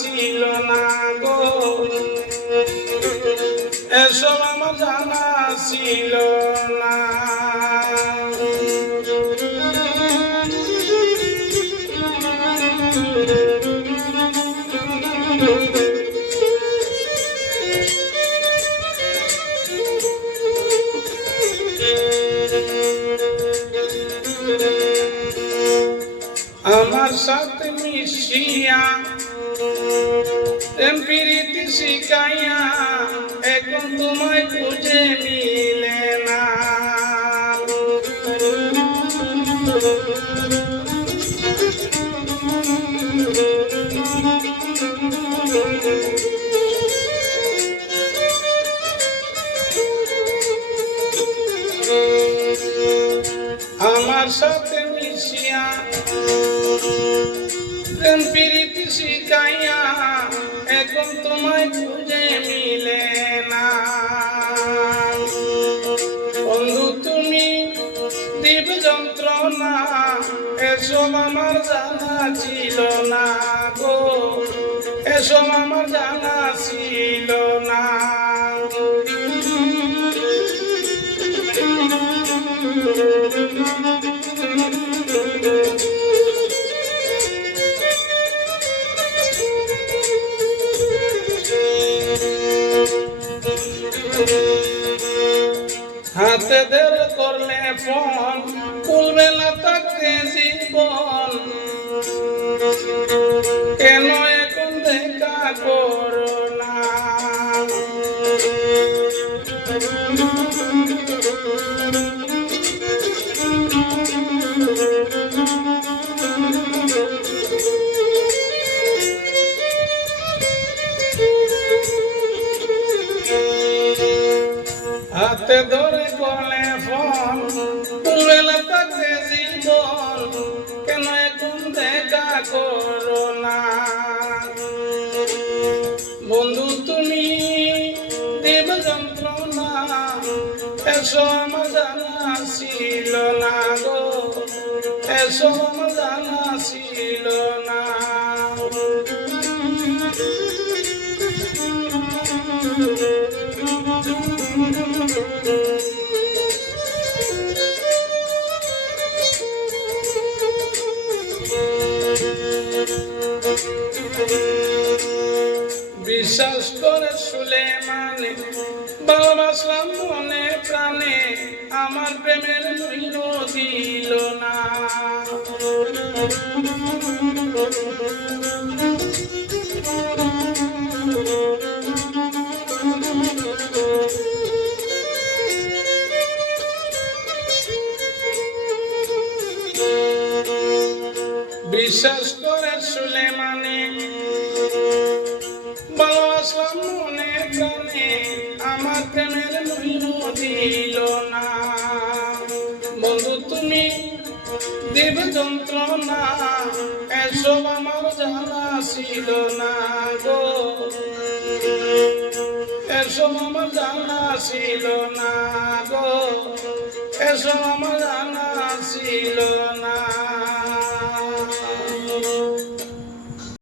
ছিল না গো, এসব আমার জানা ছিল না। আমার সাথে মিশিয়া প্রেম প্রীতি শিখাইয়া এখন তোমায় খুঁজে মিলে না। আমার সাথে মিশিয়া প্রেম প্রীতি শিখাইয়া এখন তোমায় খুঁজে মিলে না। বন্ধু তুমি দিবে যন্ত্রণা, এসব আমার জানা ছিল না গো, এসব আমার জানা ছিল না। হাতে দের করলে ফোন তুলবে না থাকতে জীবন, কেন এখন দেখা করো না। হাতে ধরে করলে ফোন তুলবে না থাকতে জীবন, কেন এখন দেখা করো না। বন্ধু তুমি দেবে যন্ত্রণা, এসব আমার জানা ছিল না গো, এসব আমার জানা ছিল না। বিশ্বাস করে সুলেমানে ভালোবাসলাম মনে প্রাণে, আমার প্রেমের মূল্য দিল না। বিশ্বাস করে সুলেমানে ভালোবাসলাম মনে প্রাণে, আমার প্রেমের মূল্য দিল না। বন্ধু তুমি দিবে যন্ত্রণা, এসব আমার জানা ছিল না গো, এসব আমার জানা ছিল না গো, এসব আমার জানা ছিল না।